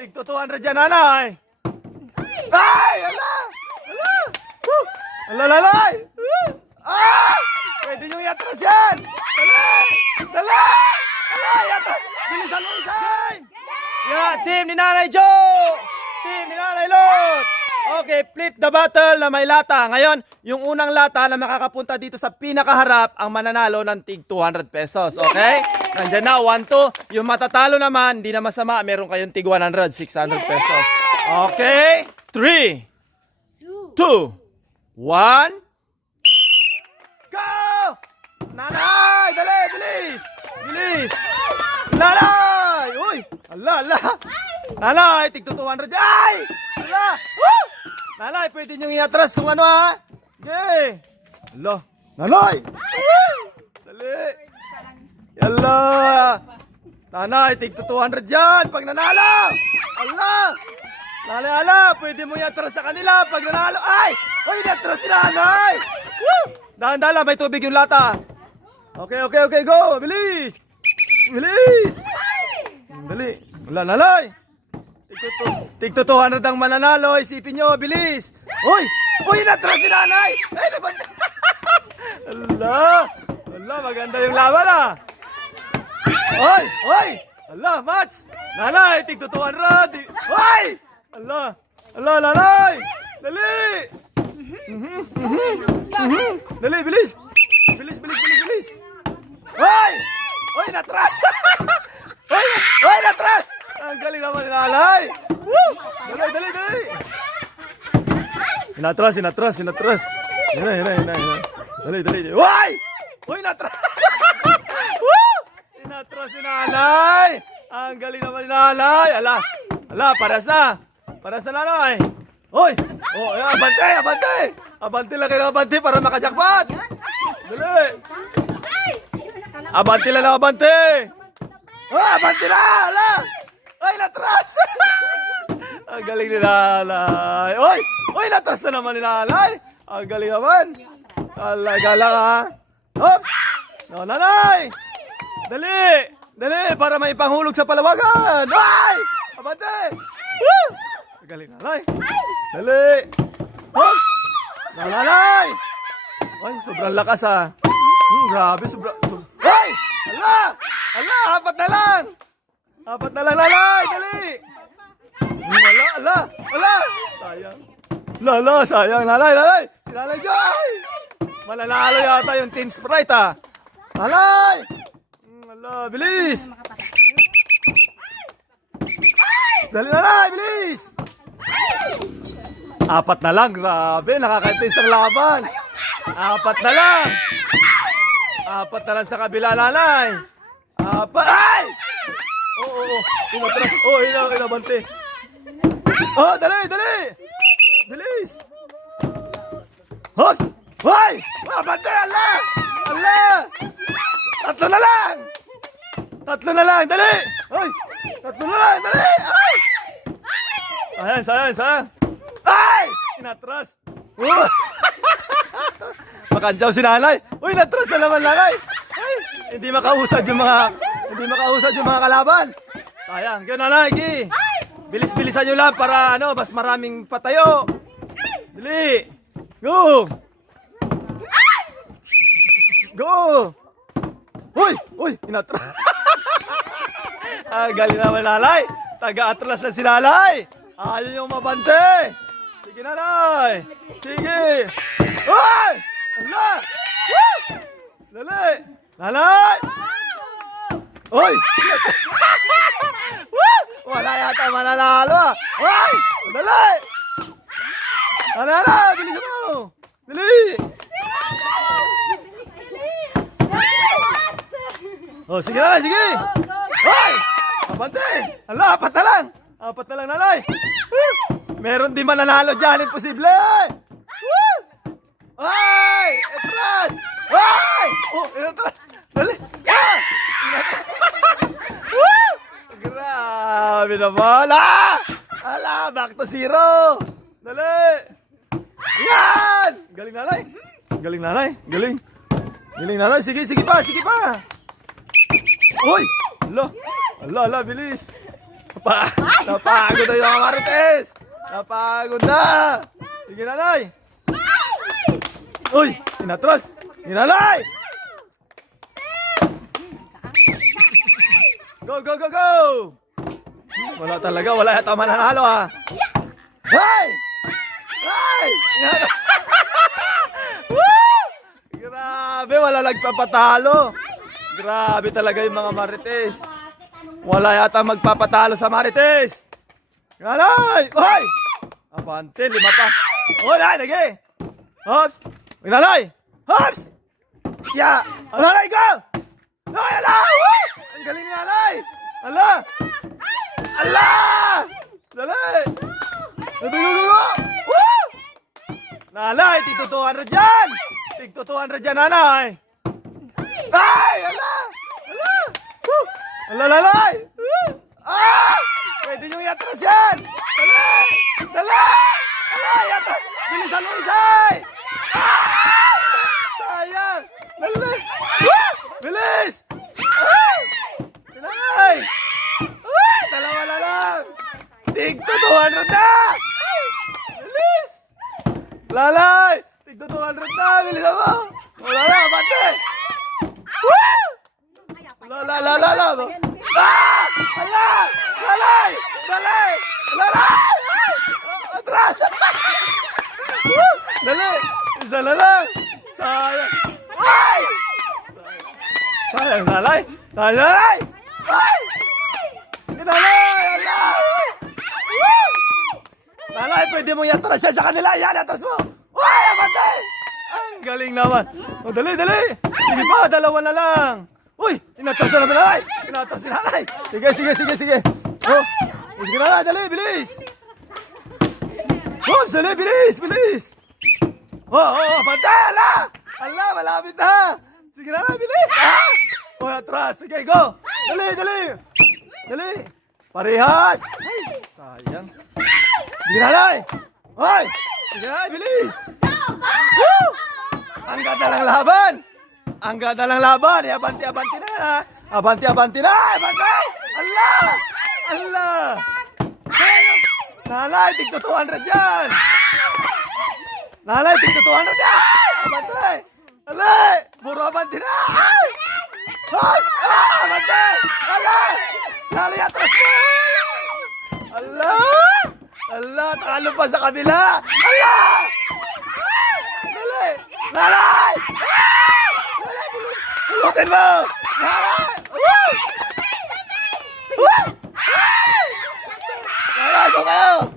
Tigto 200 yan, nanay. Ay! Ala! Ala! Ala, lalay! Ah! Pwede nyo iatras yan! Dali! Dali! Ala, iatras! Bilisan mo, isay! Yeah, team ni Nanay Joe! Team ni Nanay Lot! Okay, flip the bottle na may lata. Ngayon, yung unang lata na makakapunta dito sa pinakaharap ang mananalo ng tig 200 pesos. Okay? Nandiyan na, 1, 2. Yung matatalo naman, hindi na masama. Meron kayong tig 100, 600 pesos. Okay? 3, 2, 1. Go! Nanay! Dali! Bilis! Bilis! Nanay! Uy! Ala, ala! Nanay! Tig 200. Ay! Ala! Woo! Nanay, pwede nyo iatras kung ano ha? Okay! Ala! Nanay! Dali! Yala! Nanay, tig 200 yan pag nanalo! Ala! Nanay, ala! Pwede mo iatras sa kanila pag nanalo. Ay! Uy, iatras si nanay! Woo! Dahan-dahan, may tubig yung lata. Okay, okay, okay, go! Bilis! Bilis! Dali! Wala, nanay! Tigto 200 ang mananalo, isipin nyo, bilis! Uy! Uy, natras si nanay! Ay, naman! Ala! Ala, maganda yung laban ah! Uy! Uy! Ala, Mats! Nanay, tigto 200! Uy! Ala! Ala, nanay! Dali! Dali, bilis! Bilis, bilis, bilis, bilis! Uy! Uy, natras! Uy! Uy, natras! Ang galing naman ni nanay! Woo! Dali, dali, dali! Inatras, inatras, inatras! Hina, hina, hina, hina! Dali, dali, dali! Uy! Uy, natras! Woo! Inatras si nanay! Ang galing naman ni nanay! Ala! Ala, paras na! Paras na nanay! Uy! Oh, abante! Abante! Abante lang kayo, abante para makajakpat! Dali! Abante lang lang, abante! Oh, abante na! Ala! Ay, natras! Ang galing ni nanay! Uy! Uy, natras na naman ni nanay! Ang galing naman! Talaga lang ha! Oops! No, nanay! Dali! Dali! Para may panghulog sa palawagan! Ay! Abante! Woo! Ang galing nanay! Dali! Oops! No, nanay! Ay, sobrang lakas ha! Grabe, Ay! Ala! Ala! Apat na lang! Apat na lang, nanay! Dali! Ala! Ala! Ala! Sayang! Lala! Sayang! Nanay! Nanay! Si nanay Joy! Mananalo yata yung Team Sprite ha! Nanay! Ala! Bilis! Dali nanay! Bilis! Apat na lang! Grabe! Nakakaintis ang laban! Apat na lang! Apat na lang sa kabila, nanay! Apat! Ay! Oo, oo, umatras. Oh, inabante. Oh, dali, dali! Bilis! Hos! Hoy! Abante, ala! Ala! Tatlo na lang! Tatlo na lang, dali! Hoy! Tatlo na lang, dali! Ay! Ayan, sayang, sayang! Ay! Inatras! Oh! Makanjaw si nanay! Uy, natras na naman nanay! Ay! Hindi makausad yung mga kalaban! Sayang, yun nanay, Gi! Bilis-bilisan nyo lang para ano, mas maraming patayo! Dali! Go! Go! Uy! Uy! Inatras! Ah, galing naman nanay! Taga-atras na si nanay! Ayaw yung mabante! Sige nanay! Sige! Uy! Ala! Woo! Dali! Nanay! Uy! Woo! Wala yata mananalo ah! Uy! Dali! Nanay! Bilisan mo! Dali! Oh, sige nanay! Sige! Uy! Abante! Ala! Apat na lang! Apat na lang nanay! Woo! Meron di mananalo dyan! Imposible! Woo! Ay! Atras! Ay! Oh, atras! Dali! Ah! Woo! Grabe naman! Ah! Ala! Back to zero! Dali! Yan! Galing nanay! Galing nanay! Galing! Galing nanay! Sige, sige pa! Sige pa! Uy! Ala! Ala! Ala! Bilis! Napagod na yung mga marites. Napagod na. Sige, nanay. Uy, inatras. Nanay. Go, go, go, go. Wala talaga, wala yata mananalo ha. Hey! Hey! Woo! Grabe, wala nagpapatalo. Grabe talaga yung mga marites. Wala yata magpapatalo sa marites. Nanay! Hoy! Abante, 5 pa. Hoy, lagi. Hops! Nanay! Hops! Ya! Nanay, go! Nanay, ala! Woo! Ang galing ni nanay! Ala! Ala! Dali! Nadugugugo! Woo! Nanay, tigto 200 dyan! Tigto 200 dyan, nanay! Ay! Ala! Ala! Woo! Ala, lalay! Ah! Pwede nyo iatras yan! Dali! Dali! Ala, iatras! Bilisan mo, Isay! Ah! Sayang! Dali! Woo! Bilis! Ay! Sinay! Ay! Dalawa na lang! Tigto 200 na! Bilis! Lalay! Tigto 200 na! Bilisan mo! Wala na, abante! Woo! La! Ah! Ala! Lalay! Lalay! Lalay! Atras! Dali! Isa na lang! Sayang! Ay! Sayang, lalay! Sayang, lalay! Ay! Lalay! Ala! Woo! Lalay, pwede mo yatras siya sa kanila! Yan, atras mo! Ay! Amatay! Ang galing naman! O, dali, dali! Sige pa, 2 na lang! Uy! Inatras na naman, lalay! Inatras si lalay! Sige! Oh! Sige, lalay, dali, bilis! Oops, dali, bilis! Oh, pantay, ala! Ala, malapit na! Sige, lalay, bilis! Ah! Oh, atras! Sige, go! Dali! Parehas! Ay, sayang! Sige, lalay! Hoy! Sige, lalay, bilis! Woo! Ang ganda lang laban! Ang ganda lang laban! Abanti na! Abanti na! Abantay! Ala! Lalay, tigto 200 yan! Lalay, tigto 200 yan! Abantay! Alay! Puro abanti na! Ay! Hosh! Ah! Abantay! Alay! Lalay, atras mo! Ala! Talo pa sa kabila! Ala! Lalay! Lalay! Pulutin mo! Lalay! Woo! Lalay, go kayo!